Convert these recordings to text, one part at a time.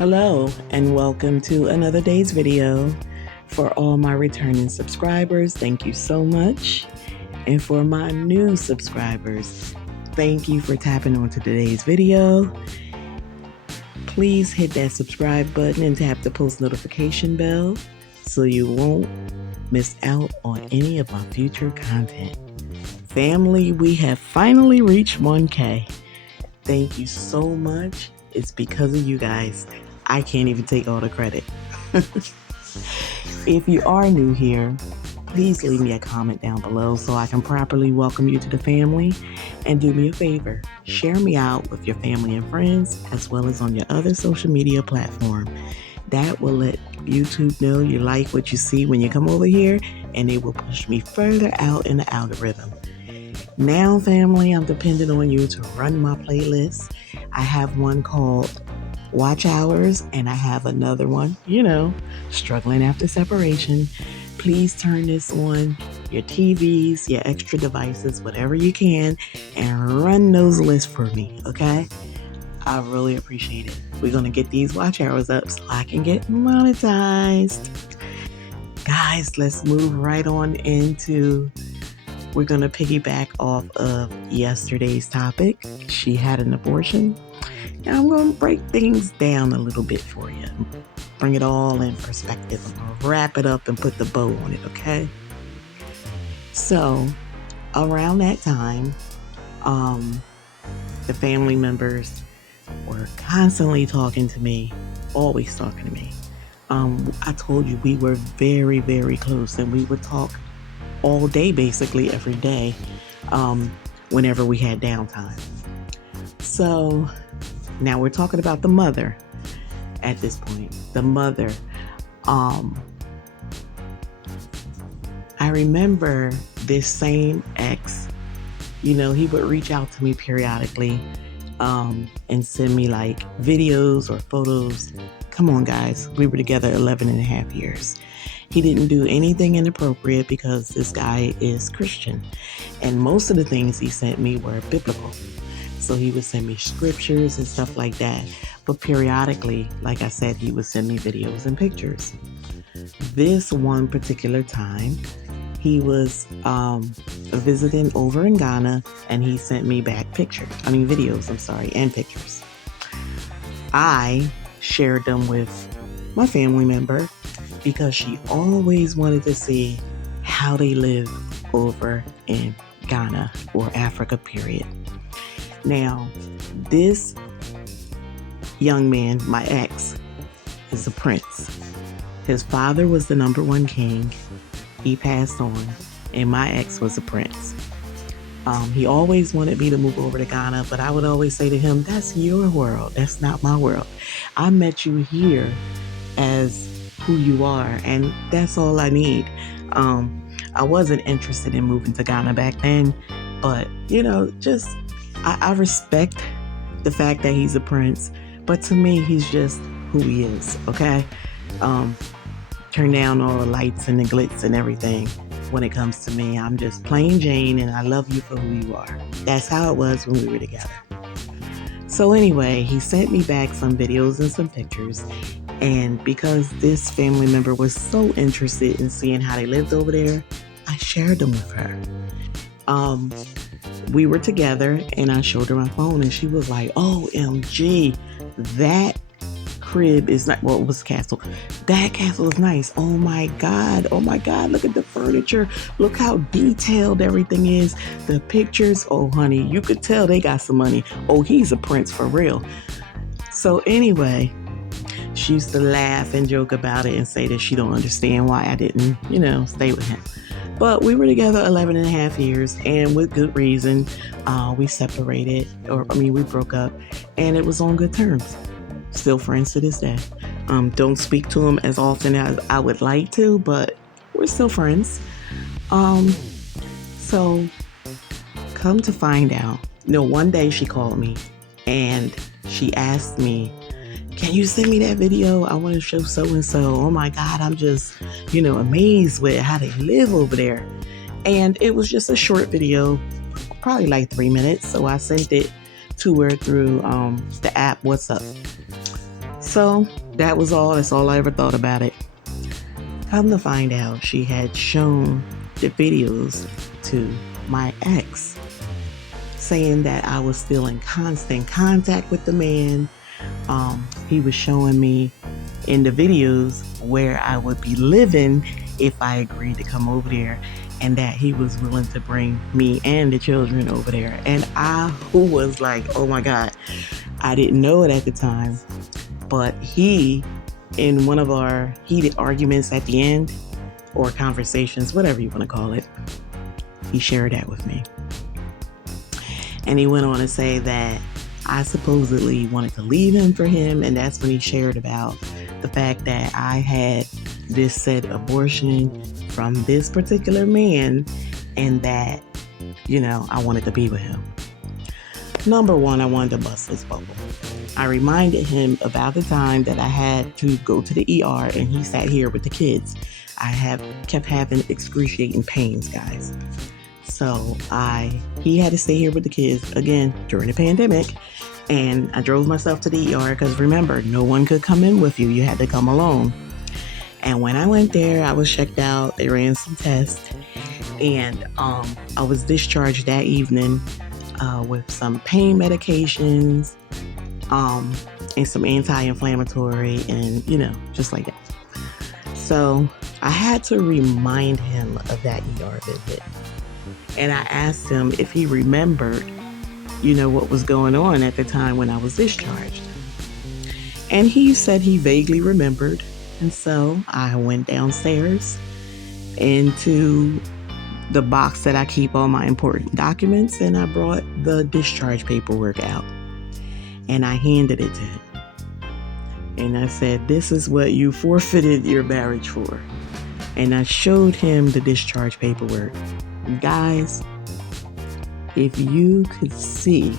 Hello and welcome to another day's video. For all my returning subscribers, thank you so much. And for my new subscribers, thank you for tapping onto today's video. Please hit that subscribe button and tap the post notification bell so you won't miss out on any of my future content. Family, we have finally reached 1K. Thank you so much. It's because of you guys. I can't even take all the credit. If you are new here, please leave me a comment down below so I can properly welcome you to the family. And do me a favor, share me out with your family and friends, as well as on your other social media platform. That will let YouTube know you like what you see when you come over here, and it will push me further out in the algorithm. Now, family, I'm depending on you to run my playlist. I have one called Watch Hours, and I have another one, struggling after separation. Please turn this on your TVs, your extra devices, whatever you can, and run those lists for me, okay? I really appreciate it. We're going to get these watch hours up so I can get monetized. Guys, let's move right on into, we're going to piggyback off of yesterday's topic. She had an abortion. And I'm going to break things down a little bit for you. Bring it all in perspective. I'm going to wrap it up and put the bow on it, okay? So, around that time, the family members were constantly talking to me, always talking to me. I told you we were very, very close, and we would talk all day, basically every day, whenever we had downtime. So now we're talking about the mother at this point. The mother. I remember this same ex, he would reach out to me periodically and send me like videos or photos. Come on, guys. We were together 11 and a half years. He didn't do anything inappropriate because this guy is Christian. And most of the things he sent me were biblical. So he would send me scriptures and stuff like that. But periodically, like I said, he would send me videos and pictures. This one particular time, he was visiting over in Ghana, and he sent me back videos, and pictures. I shared them with my family member because she always wanted to see how they live over in Ghana or Africa, period. Now, this young man, my ex, is a prince. His father was the number one king. He passed on, and my ex was a prince. He always wanted me to move over to Ghana, but I would always say to him, that's your world. That's not my world. I met you here as who you are, and that's all I need. I wasn't interested in moving to Ghana back then, but, I respect the fact that he's a prince, but to me, he's just who he is, okay? Turn down all the lights and the glitz and everything when it comes to me. I'm just plain Jane, and I love you for who you are. That's how it was when we were together. So anyway, he sent me back some videos and some pictures, and because this family member was so interested in seeing how they lived over there, I shared them with her. We were together, and I showed her my phone, and she was like, OMG, that crib is not, well, it was castle. That castle is nice. Oh my God, look at the furniture. Look how detailed everything is. The pictures, oh honey, you could tell they got some money. Oh, he's a prince for real. So anyway, she used to laugh and joke about it and say that she don't understand why I didn't, stay with him. But we were together 11 and a half years, and with good reason, we separated, we broke up, and it was on good terms. Still friends to this day. Don't speak to him as often as I would like to, but we're still friends. So come to find out, one day she called me, and she asked me, can you send me that video? I want to show so-and-so. Oh my God, I'm just, amazed with how they live over there. And it was just a short video, probably like 3 minutes. So I sent it to her through the app WhatsApp. So that was all. That's all I ever thought about it. Come to find out, she had shown the videos to my ex, saying that I was still in constant contact with the man. He was showing me in the videos where I would be living if I agreed to come over there, and that he was willing to bring me and the children over there. And I was like, oh my God, I didn't know it at the time, but he, in one of our heated arguments at the end, or conversations, whatever you want to call it, he shared that with me. And he went on to say that I supposedly wanted to leave him for him, and that's when he shared about the fact that I had this said abortion from this particular man, and that, I wanted to be with him. Number one, I wanted to bust his bubble. I reminded him about the time that I had to go to the ER and he sat here with the kids. I kept having excruciating pains, guys. So he had to stay here with the kids again during the pandemic, and I drove myself to the ER because remember, no one could come in with you. You had to come alone. And when I went there, I was checked out. They ran some tests, and I was discharged that evening with some pain medications and some anti-inflammatory, and just like that. So I had to remind him of that ER visit. And I asked him if he remembered, what was going on at the time when I was discharged. And he said he vaguely remembered. And so I went downstairs into the box that I keep all my important documents, and I brought the discharge paperwork out. And I handed it to him. And I said, this is what you forfeited your marriage for. And I showed him the discharge paperwork. Guys, if you could see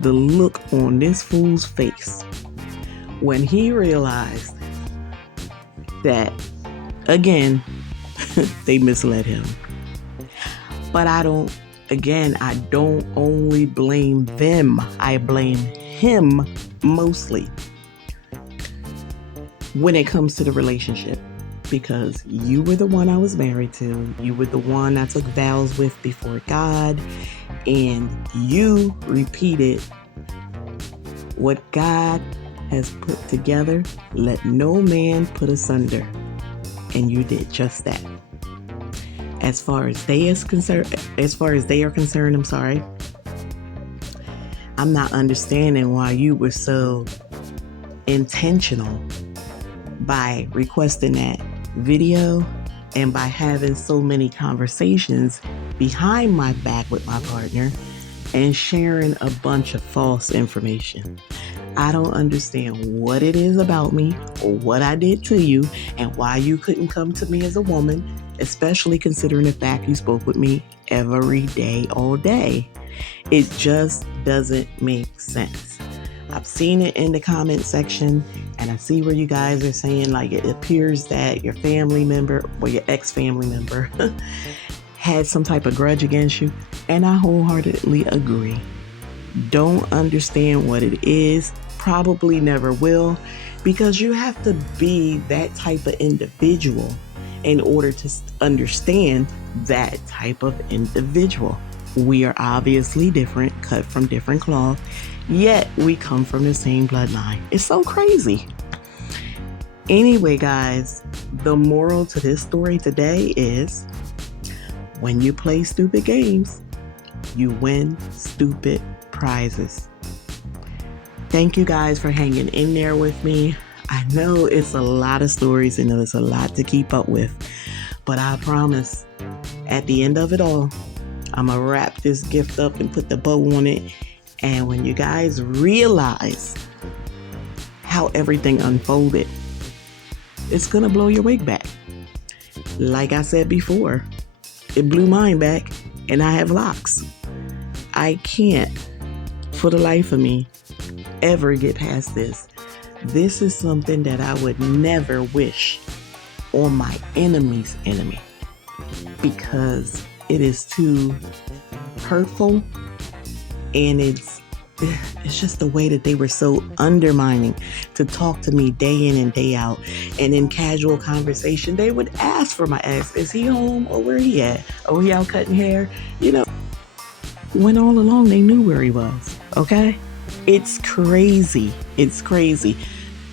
the look on this fool's face when he realized that, again, they misled him. But I don't only blame them. I blame him mostly when it comes to the relationship. Because you were the one I was married to. You were the one I took vows with before God. And you repeated what God has put together. Let no man put asunder. And you did just that. As far as they are concerned, I'm not understanding why you were so intentional by requesting that video and by having so many conversations behind my back with my partner and sharing a bunch of false information. I don't understand what it is about me or what I did to you and why you couldn't come to me as a woman, especially considering the fact you spoke with me every day, all day. It just doesn't make sense. I've seen it in the comment section, and I see where you guys are saying like it appears that your family member or your ex-family member had some type of grudge against you, and I wholeheartedly agree. Don't understand what it is, probably never will, because you have to be that type of individual in order to understand that type of individual. We are obviously different, cut from different cloth, yet we come from the same bloodline. It's so crazy. Anyway, guys, the moral to this story today is when you play stupid games, you win stupid prizes. Thank you guys for hanging in there with me. I know it's a lot of stories and it's a lot to keep up with, but I promise at the end of it all, I'm going to wrap this gift up and put the bow on it. And when you guys realize how everything unfolded, it's going to blow your wig back. Like I said before, it blew mine back, and I have locks. I can't, for the life of me, ever get past this. This is something that I would never wish on my enemy's enemy, because it is too hurtful and it's it's just the way that they were so undermining to talk to me day in and day out. And in casual conversation, they would ask for my ex. Is he home or where he at? Oh, he out cutting hair? You know, when all along they knew where he was. Okay? It's crazy. It's crazy.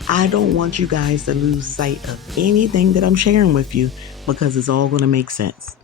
I don't want you guys to lose sight of anything that I'm sharing with you because it's all going to make sense.